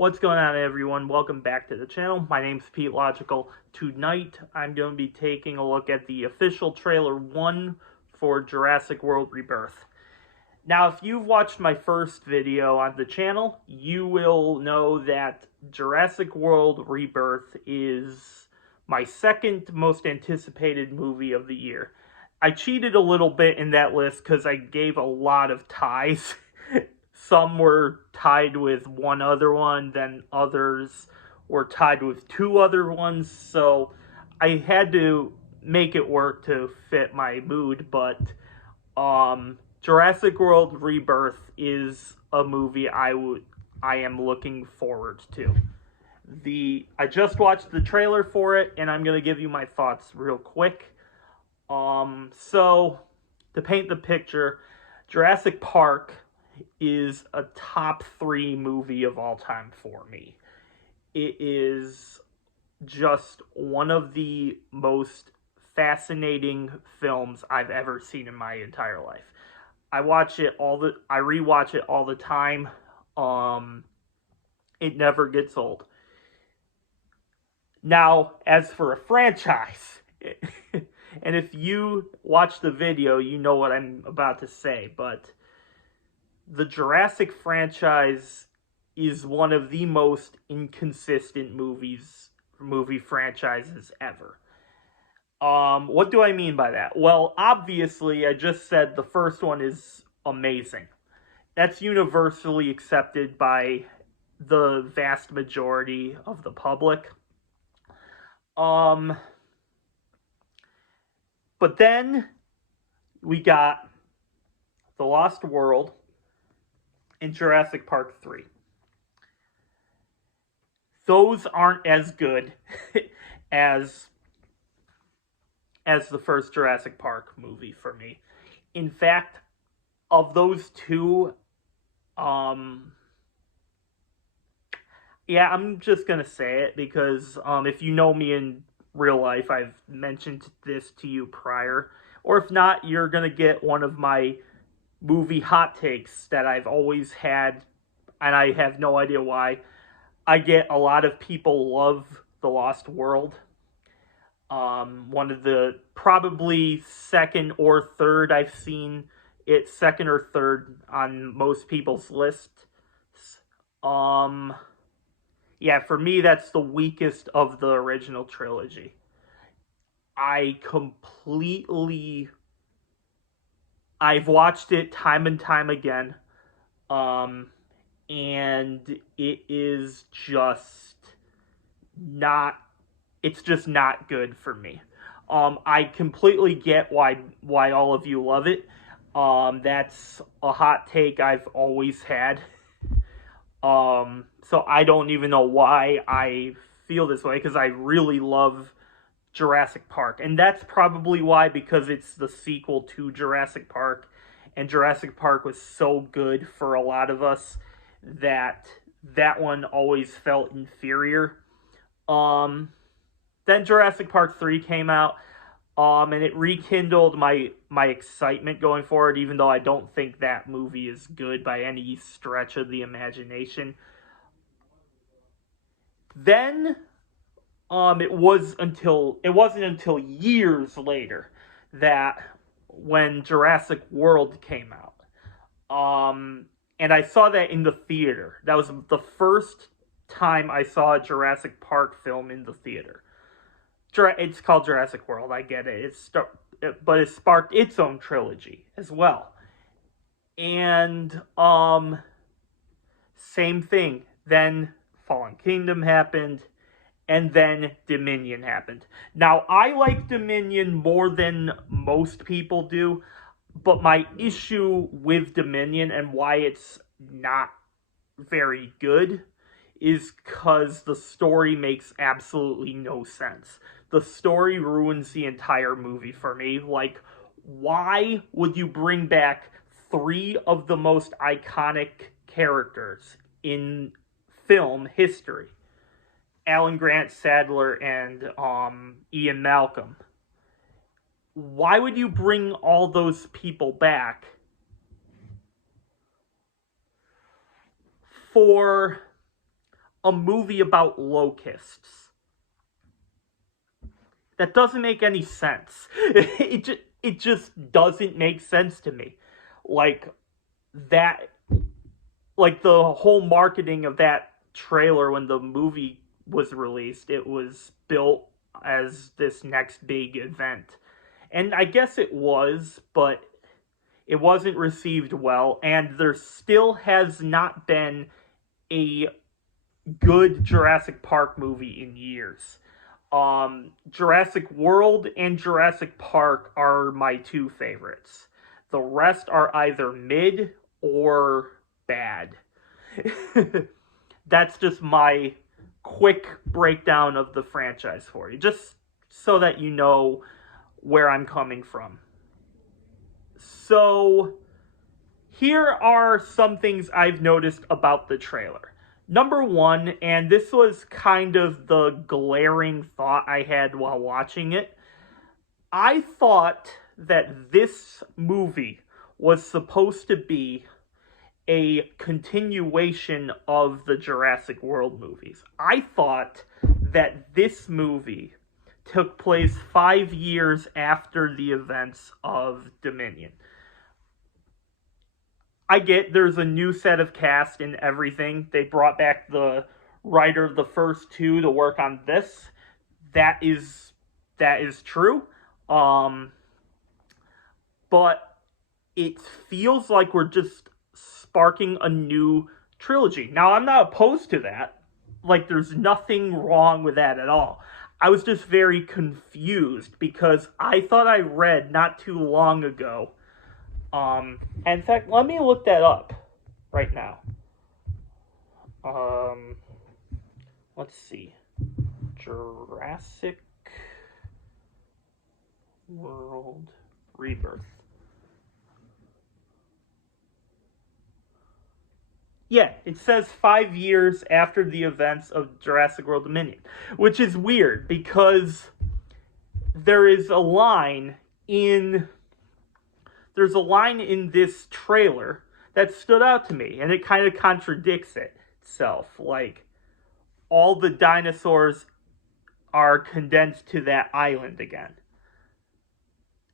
What's going on, everyone? Welcome back to the channel. My name's Pete Logical. Tonight, I'm going to be taking a look at the official trailer 1 for Jurassic World Rebirth. Now, if you've watched my first video on the channel, you will know that Jurassic World Rebirth is my second most anticipated movie of the year. I cheated a little bit in that list because I gave a lot of ties. Some were tied with one other one, then others were tied with two other ones, so I had to make it work to fit my mood, but Jurassic World Rebirth is a movie I am looking forward to. I just watched the trailer for it, and I'm going to give you my thoughts real quick. So, to paint the picture, Jurassic Park is a top 3 movie of all time for me. It is just one of the most fascinating films I've ever seen in my entire life. I rewatch it all the time. It never gets old. Now, as for a franchise, and if you watch the video, you know what I'm about to say, but the Jurassic franchise is one of the most inconsistent movie franchises ever. What do I mean by that? Well, obviously, I just said the first one is amazing. That's universally accepted by the vast majority of the public. But then we got The Lost World and Jurassic Park 3. Those aren't as good as the first Jurassic Park movie for me. In fact, of those two, I'm just gonna say it because if you know me in real life, I've mentioned this to you prior, or if not, you're gonna get one of my movie hot takes that I've always had, and I have no idea why. I get a lot of people love The Lost World. One of the probably second or third I've seen it, second or third on most people's lists. For me, that's the weakest of the original trilogy. I've watched it time and time again, and it is just not, it's just not good for me. I completely get why all of you love it. That's a hot take I've always had. So I don't even know why I feel this way, because I really love Jurassic Park, and that's probably why, because it's the sequel to Jurassic Park, and Jurassic Park was so good for a lot of us that one always felt inferior. Then Jurassic Park 3 came out, and it rekindled my excitement going forward, even though I don't think that movie is good by any stretch of the imagination. Then it wasn't until years later that when Jurassic World came out. And I saw that in the theater. That was the first time I saw a Jurassic Park film in the theater. It's called Jurassic World, I get it. But it sparked its own trilogy as well. And same thing. Then Fallen Kingdom happened. And then Dominion happened. Now, I like Dominion more than most people do, but my issue with Dominion and why it's not very good is because the story makes absolutely no sense. The story ruins the entire movie for me. Like, why would you bring back 3 of the most iconic characters in film history? Alan Grant Sadler and Ian Malcolm. Why would you bring all those people back for a movie about locusts. That doesn't make any sense. It just doesn't make sense to me. Like that, like the whole marketing of that trailer when the movie was released, it was built as this next big event. And I guess it was, but it wasn't received well, and there still has not been a good Jurassic Park movie in years. Jurassic World and Jurassic Park are my two favorites. The rest are either mid or bad. That's just my quick breakdown of the franchise for you, just so that you know where I'm coming from. So, here are some things I've noticed about the trailer. Number one, and this was kind of the glaring thought I had while watching it, I thought that this movie was supposed to be a continuation of the Jurassic World movies. I thought that this movie took place 5 years after the events of Dominion. I get there's a new set of cast and everything. They brought back the writer of the first two to work on this. That is true. But it feels like we're just sparking a new trilogy. Now, I'm not opposed to that. Like, there's nothing wrong with that at all. I was just very confused because I thought I read not too long ago. In fact, let me look that up right now. Let's see. Jurassic World Rebirth. Yeah, it says 5 years after the events of Jurassic World Dominion, which is weird because there's a line in this trailer that stood out to me, and it kind of contradicts itself. Like, all the dinosaurs are condensed to that island again.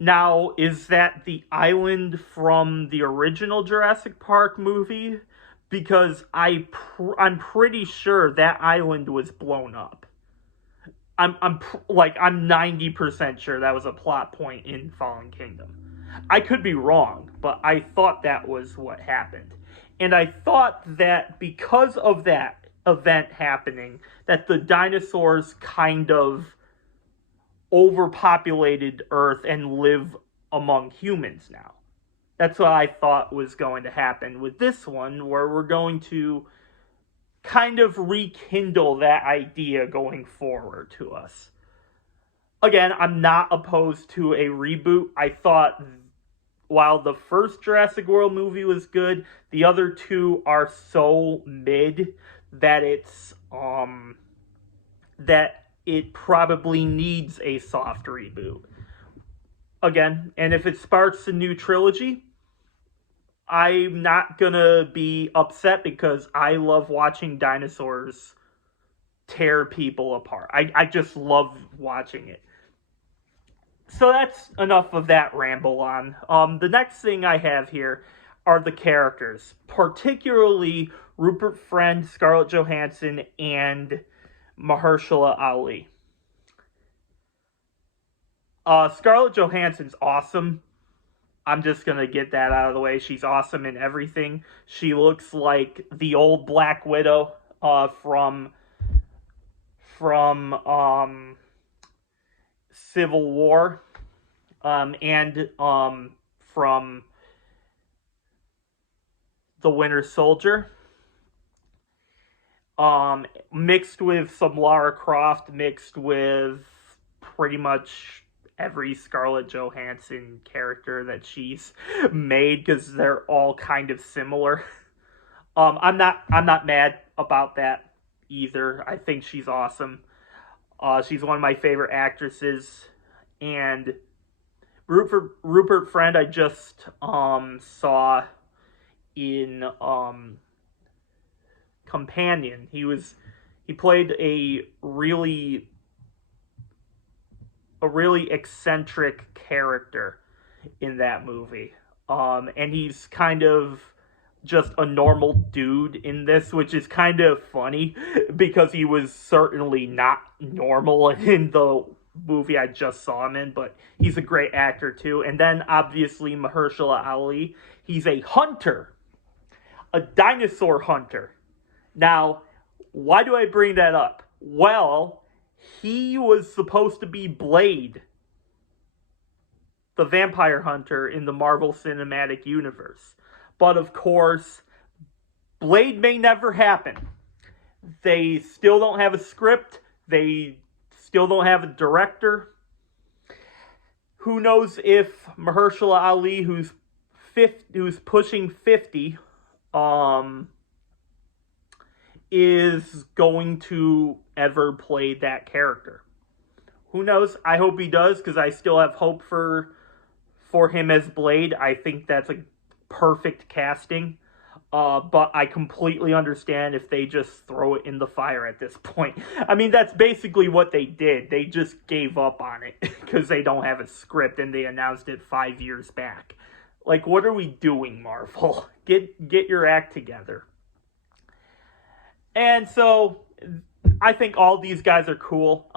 Now, is that the island from the original Jurassic Park movie? Because I'm pretty sure that island was blown up. I'm 90% sure that was a plot point in Fallen Kingdom. I could be wrong, but I thought that was what happened. And I thought that because of that event happening, that the dinosaurs kind of overpopulated Earth and live among humans now. That's what I thought was going to happen with this one, where we're going to kind of rekindle that idea going forward to us. Again, I'm not opposed to a reboot. I thought while the first Jurassic World movie was good, the other two are so mid that it probably needs a soft reboot. Again, and if it sparks a new trilogy, I'm not gonna be upset because I love watching dinosaurs tear people apart. I just love watching it. So that's enough of that ramble on. The next thing I have here are the characters, particularly Rupert Friend, Scarlett Johansson, and Mahershala Ali. Scarlett Johansson's awesome. I'm just gonna get that out of the way. She's awesome in everything. She looks like the old Black Widow from Civil War, and from The Winter Soldier. Mixed with some Lara Croft, mixed with pretty much every Scarlett Johansson character that she's made, because they're all kind of similar. I'm not mad about that either. I think she's awesome. She's one of my favorite actresses, and Rupert Friend I just saw in Companion. He was He played a really eccentric character in that movie. And he's kind of just a normal dude in this, which is kind of funny because he was certainly not normal in the movie I just saw him in, but he's a great actor too. And then obviously Mahershala Ali, he's a hunter, a dinosaur hunter. Now, why do I bring that up? Well, he was supposed to be Blade, the vampire hunter in the Marvel Cinematic Universe. But of course, Blade may never happen. They still don't have a script. They still don't have a director. Who knows if Mahershala Ali, who's pushing 50, is going to ever play that character. Who knows? I hope he does, because I still have hope for him as Blade. I think that's a perfect casting. But I completely understand if they just throw it in the fire at this point. I mean, that's basically what they did. They just gave up on it because they don't have a script and they announced it 5 years back. Like, what are we doing, Marvel? Get your act together. And so, I think all these guys are cool.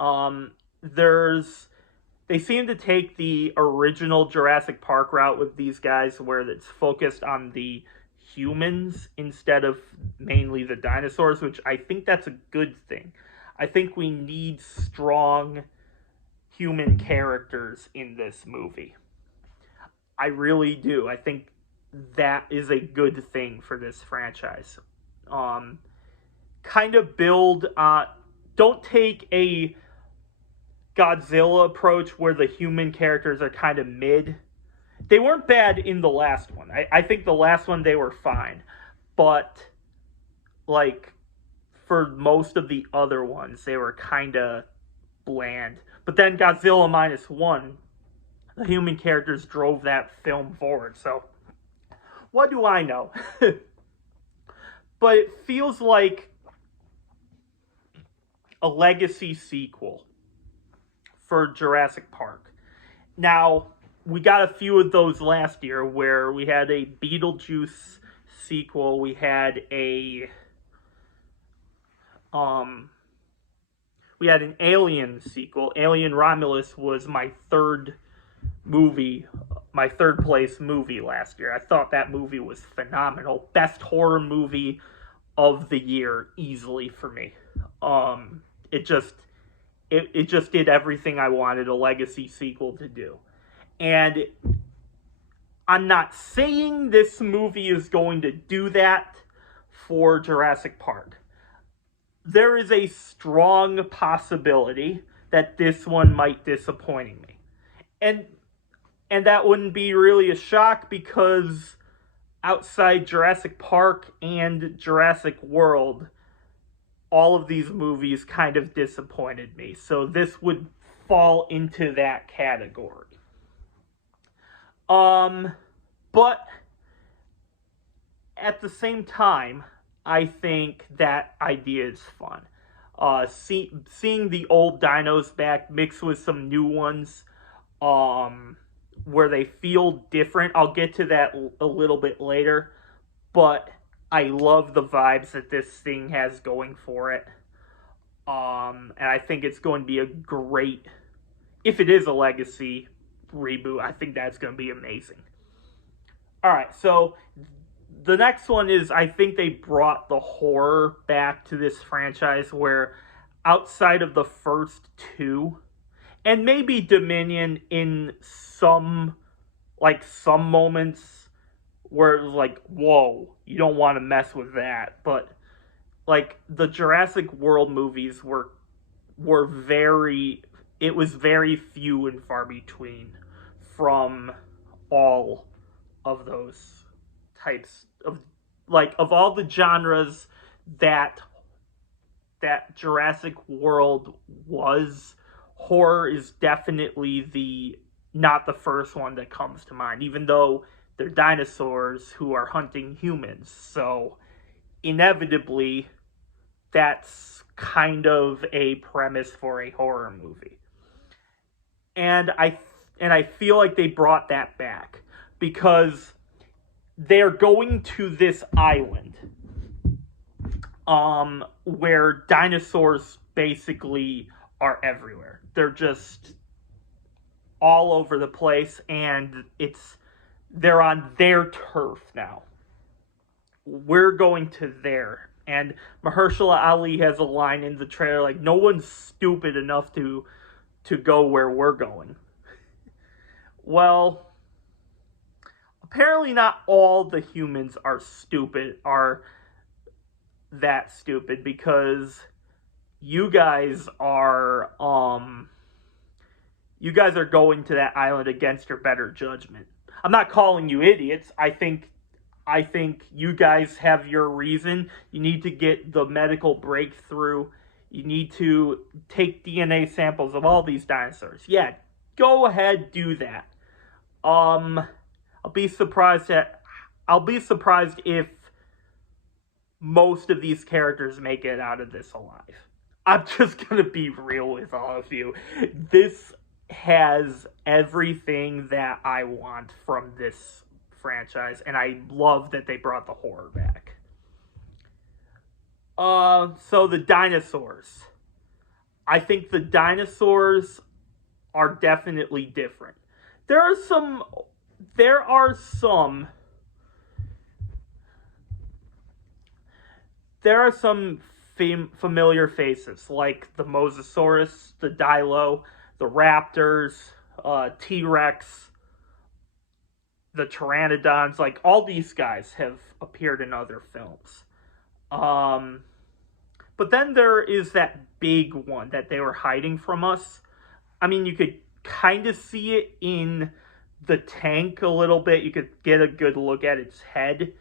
They seem to take the original Jurassic Park route with these guys, where it's focused on the humans instead of mainly the dinosaurs, which I think that's a good thing. I think we need strong human characters in this movie. I really do. I think that is a good thing for this franchise. Kind of build, don't take a Godzilla approach where the human characters are kind of mid. They weren't bad in the last one. I think the last one they were fine. But, like, for most of the other ones, they were kind of bland. But then Godzilla -1, the human characters drove that film forward. So, what do I know? But it feels like a legacy sequel for Jurassic Park. Now, we got a few of those last year where we had a Beetlejuice sequel, we had an Alien sequel. Alien Romulus was my third place movie last year. I thought that movie was phenomenal. Best horror movie of the year, easily for me. It just did everything I wanted a legacy sequel to do. And I'm not saying this movie is going to do that for Jurassic Park. There is a strong possibility that this one might disappoint me. And that wouldn't be really a shock, because outside Jurassic Park and Jurassic World, all of these movies kind of disappointed me. So this would fall into that category. But at the same time, I think that idea is fun. Seeing the old dinos back mixed with some new ones, where they feel different. I'll get to that a little bit later, but I love the vibes that this thing has going for it. And I think it's going to be a great, if it is a legacy reboot, I think that's going to be amazing. Alright, so the next one is, I think they brought the horror back to this franchise, where outside of the first two, and maybe Dominion in some moments where it was like, whoa, you don't want to mess with that. But, like, the Jurassic World movies were very few and far between from all of those types of, like, of all the genres that Jurassic World was, horror is definitely not the first one that comes to mind, even though they're dinosaurs who are hunting humans. So inevitably, that's kind of a premise for a horror movie. And I feel like they brought that back because they're going to this island where dinosaurs basically are everywhere. They're just all over the place, and they're on their turf now. We're going to there. And Mahershala Ali has a line in the trailer like, no one's stupid enough to go where we're going. Well, apparently not all the humans are that stupid, because you guys are going to that island against your better judgment. I'm not calling you idiots. I think you guys have your reason. You need to get the medical breakthrough. You need to take DNA samples of all these dinosaurs. Yeah, go ahead, do that. I'll be surprised if most of these characters make it out of this alive. I'm just gonna be real with all of you. This has everything that I want from this franchise, and I love that they brought the horror back. So the dinosaurs. I think the dinosaurs are definitely different. There are some familiar faces, like the Mosasaurus, the Dilo, the Raptors, T-Rex, the Pteranodons. Like, all these guys have appeared in other films. But then there is that big one that they were hiding from us. I mean, you could kind of see it in the tank a little bit. You could get a good look at its head.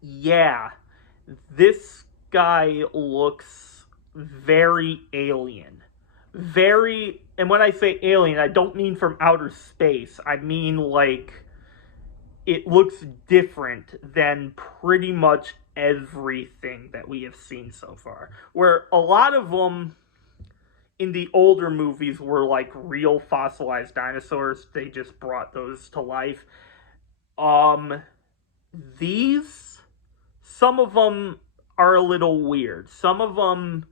Yeah, this guy looks very alien. And when I say alien, I don't mean from outer space. I mean, like, it looks different than pretty much everything that we have seen so far. Where a lot of them in the older movies were like real fossilized dinosaurs. They just brought those to life. Some of them are a little weird. Some of them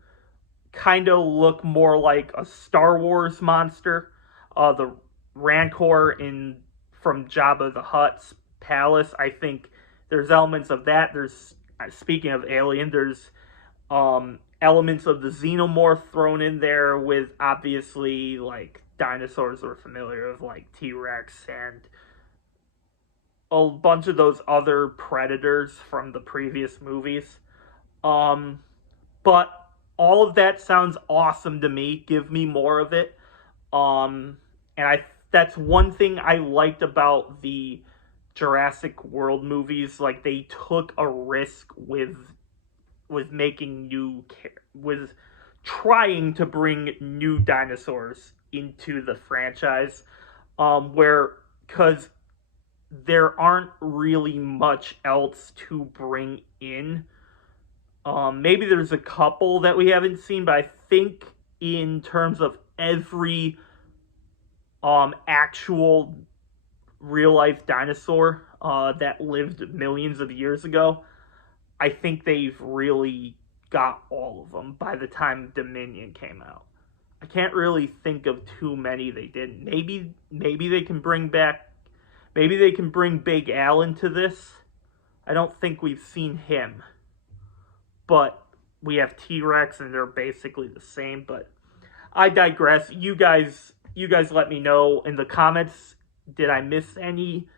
kind of look more like a Star Wars monster. The Rancor from Jabba the Hutt's palace. I think there's elements of that. Speaking of alien, there's elements of the xenomorph thrown in there, with obviously like dinosaurs we're familiar with, like T-Rex and a bunch of those other predators from the previous movies. But all of that sounds awesome to me. Give me more of it. That's one thing I liked about the Jurassic World movies. Like, they took a risk with trying to bring new dinosaurs into the franchise, because there aren't really much else to bring in. Maybe there's a couple that we haven't seen, but I think in terms of every actual real-life dinosaur that lived millions of years ago, I think they've really got all of them by the time Dominion came out. I can't really think of too many they didn't. Maybe they can bring Big Al into this. I don't think we've seen him. But we have T-Rex, and they're basically the same. But I digress. You guys let me know in the comments. Did I miss any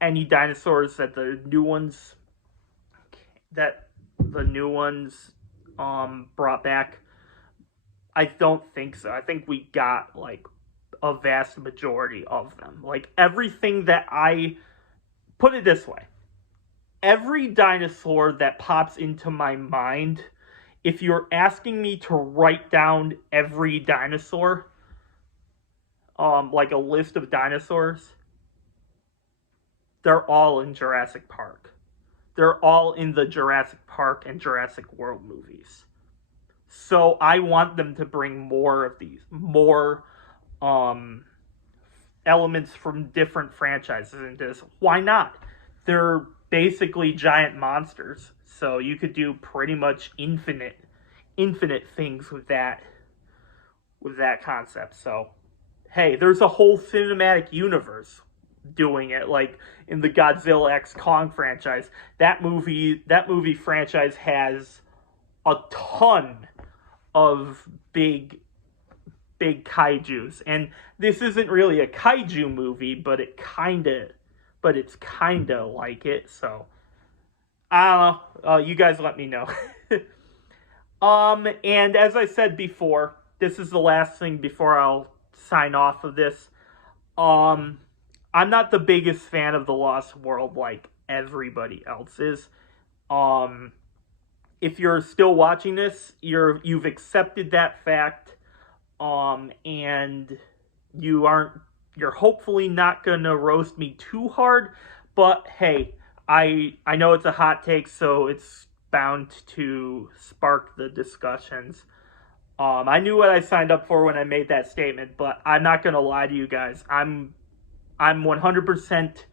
dinosaurs that the new ones brought back? I don't think so. I think we got like a vast majority of them. Like, everything that put it this way. Every dinosaur that pops into my mind, if you're asking me to write down every dinosaur, like a list of dinosaurs, they're all in Jurassic Park. they're all in the Jurassic Park and Jurassic World movies. So I want them to bring more of these, more elements from different franchises into this. Why not? They're basically giant monsters, so you could do pretty much infinite things with that concept. So hey, there's a whole cinematic universe doing it, like in the Godzilla X Kong franchise. That movie franchise has a ton of big kaijus, and this isn't really a kaiju movie, but it's kinda like it. So I don't know. You guys let me know. And as I said before, this is the last thing before I'll sign off of this. I'm not the biggest fan of The Lost World like everybody else is. If you're still watching this, you've accepted that fact, and you're hopefully not gonna roast me too hard. But hey, I know it's a hot take, so it's bound to spark the discussions. I knew what I signed up for when I made that statement, but I'm not gonna lie to you guys. I'm 100%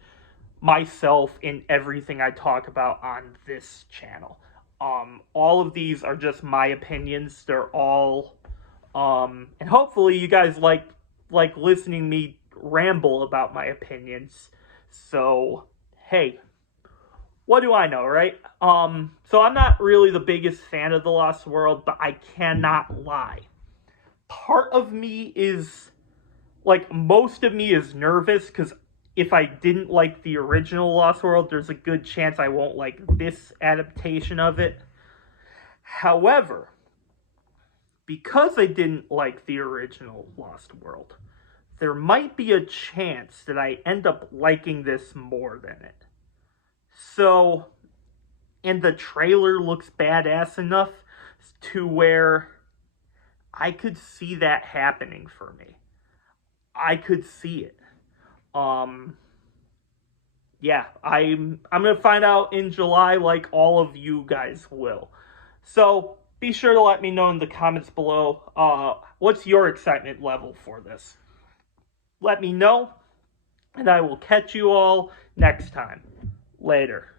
myself in everything I talk about on this channel. All of these are just my opinions. They're all, and hopefully you guys like listening me ramble about my opinions. So, hey, what do I know, right? So I'm not really the biggest fan of The Lost World, but I cannot lie. Part of me is, like, most of me is nervous, because if I didn't like the original Lost World, there's a good chance I won't like this adaptation of it. However, because I didn't like the original Lost World, there might be a chance that I end up liking this more than it. So, and the trailer looks badass enough to where I could see that happening for me. I could see it. Yeah, I'm gonna find out in July, like all of you guys will. So be sure to let me know in the comments below. What's your excitement level for this? Let me know, and I will catch you all next time. Later.